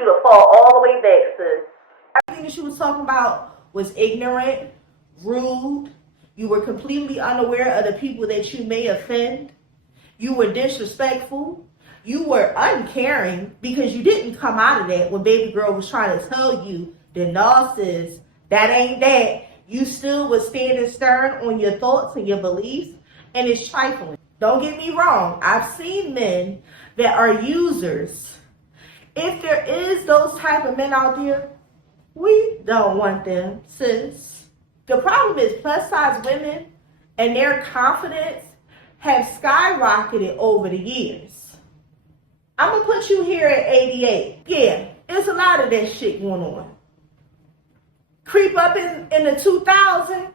you to fall all the way back, sis. Everything that she was talking about was ignorant, rude. You were completely unaware of the people that you may offend. You were disrespectful. You were uncaring because you didn't come out of that when baby girl was trying to tell you that no, sis, that ain't that. You still was standing stern on your thoughts and your beliefs, and it's trifling. Don't get me wrong. I've seen men that are users. If there is those type of men out there, we don't want them, sis. The problem is plus size women and their confidence have skyrocketed over the years. I'm going to put you here at 88. Yeah, there's a lot of that shit going on. Creep up in the 2000s,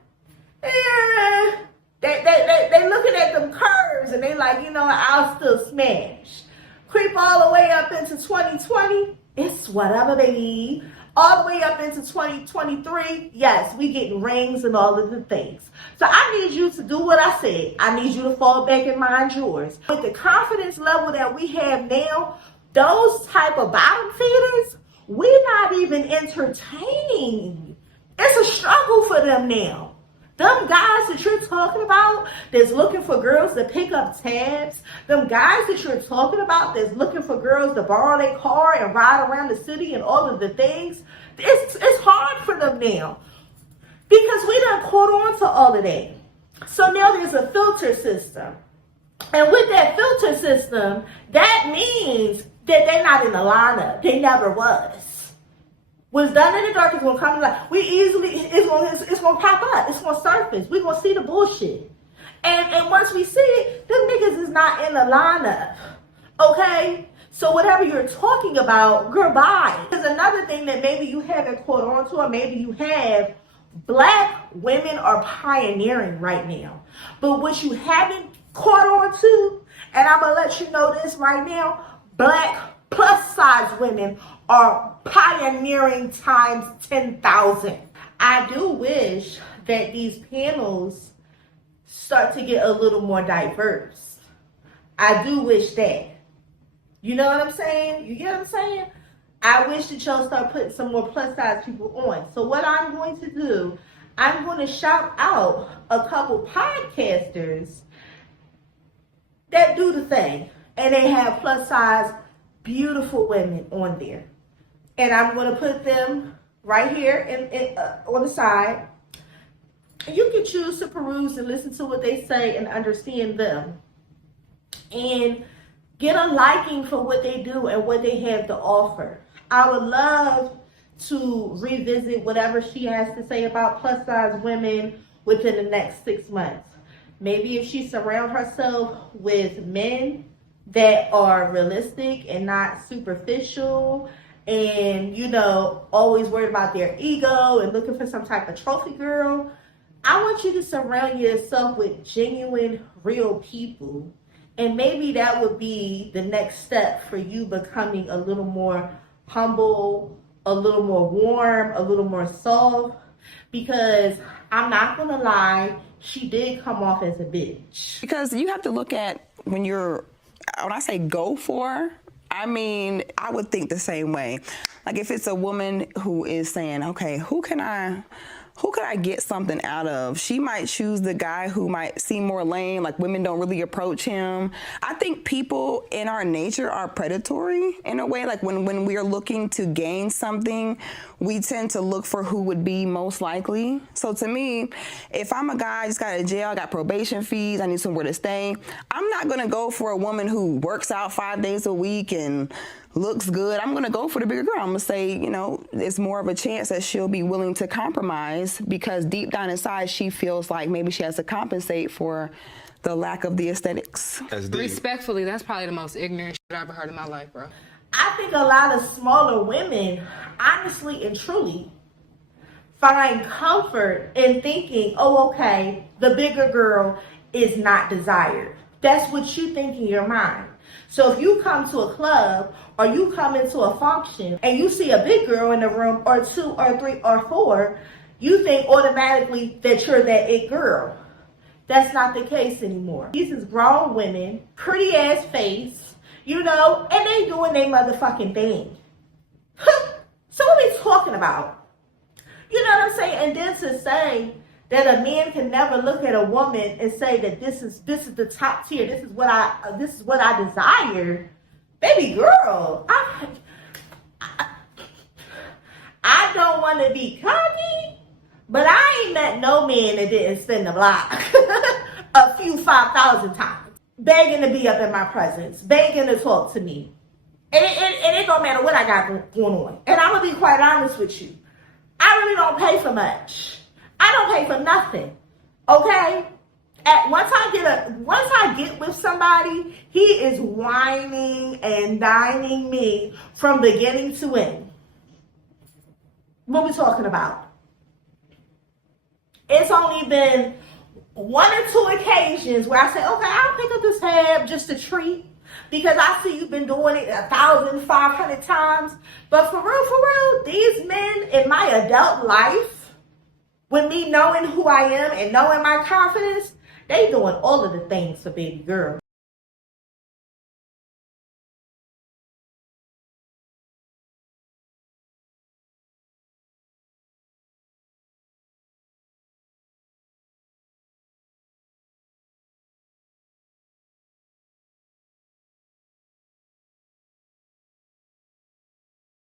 they looking at them curves and they like, you know, I'll still smash. Creep all the way up into 2020, it's whatever, baby. All the way up into 2023, yes, we getting rings and all of the things. So I need you to do what I said. I need you to fall back and mind yours. With the confidence level that we have now, those type of bottom feeders, we're not even entertaining. It's a struggle for them now. Them guys that you're talking about that's looking for girls to pick up tabs, them guys that you're talking about that's looking for girls to borrow their car and ride around the city and all of the things, it's hard for them now because we done caught on to all of that. So now there's a filter system. And with that filter system, that means that they're not in the lineup. They never was. What's done in the dark is gonna come to light. It's gonna pop up. It's gonna surface. We're gonna see the bullshit. And once we see it, them niggas is not in the lineup. Okay? So whatever you're talking about, goodbye. There's another thing that maybe you haven't caught on to, or maybe you have. Black women are pioneering right now. But what you haven't caught on to, and I'm gonna let you know this right now, black plus size women are pioneering times 10,000. I do wish that these panels start to get a little more diverse. I do wish that. You know what I'm saying? You get what I'm saying? I wish that y'all start putting some more plus size people on. So what I'm going to do, I'm going to shout out a couple podcasters that do the thing. And they have plus size beautiful women on there. And I'm going to put them right here on the side. And you can choose to peruse and listen to what they say and understand them. And get a liking for what they do and what they have to offer. I would love to revisit whatever she has to say about plus size women within the next 6 months. Maybe if she surrounds herself with men that are realistic and not superficial and, you know, always worried about their ego and looking for some type of trophy girl. I want you to surround yourself with genuine, real people. And maybe that would be the next step for you becoming a little more humble, a little more warm, a little more soft. Because I'm not going to lie, she did come off as a bitch. Because you have to look at when I say go for, I mean, I would think the same way. Like if it's a woman who is saying, okay, who can I get something out of? She might choose the guy who might seem more lame, like women don't really approach him. I think people in our nature are predatory in a way. Like when we are looking to gain something, we tend to look for who would be most likely. So to me, if I'm a guy, I just got out of jail, I got probation fees, I need somewhere to stay, I'm not gonna go for a woman who works out 5 days a week and looks good. I'm gonna go for the bigger girl. I'm gonna say, you know, it's more of a chance that she'll be willing to compromise because deep down inside she feels like maybe she has to compensate for the lack of the aesthetics. Respectfully, that's probably the most ignorant shit I've ever heard in my life, bro. I think a lot of smaller women, honestly and truly, find comfort in thinking, oh, okay, the bigger girl is not desired. That's what you think in your mind. So if you come to a club or you come into a function and you see a big girl in the room or 2 or 3 or 4, you think automatically that you're that it girl. That's not the case anymore. These is grown women, pretty ass face, you know, and they doing their motherfucking thing. talking about? You know what I'm saying? And then to say that a man can never look at a woman and say that this is the top tier. This is what I desire. Baby girl, I don't want to be cocky, but I ain't met no man that didn't spend the block a few 5,000 times begging to be up in my presence, begging to talk to me. And it don't matter what I got going on. And I'm gonna be quite honest with you. I really don't pay for much. I don't pay for nothing. Okay? Once I get with somebody, he is whining and dining me from beginning to end. What we talking about? It's only been 1 or 2 occasions where I say, okay, I'll pick up this tab just to treat, because I see you've been doing it 1,500 times. But for real, these men in my adult life, with me knowing who I am and knowing my confidence, they doing all of the things for baby girl.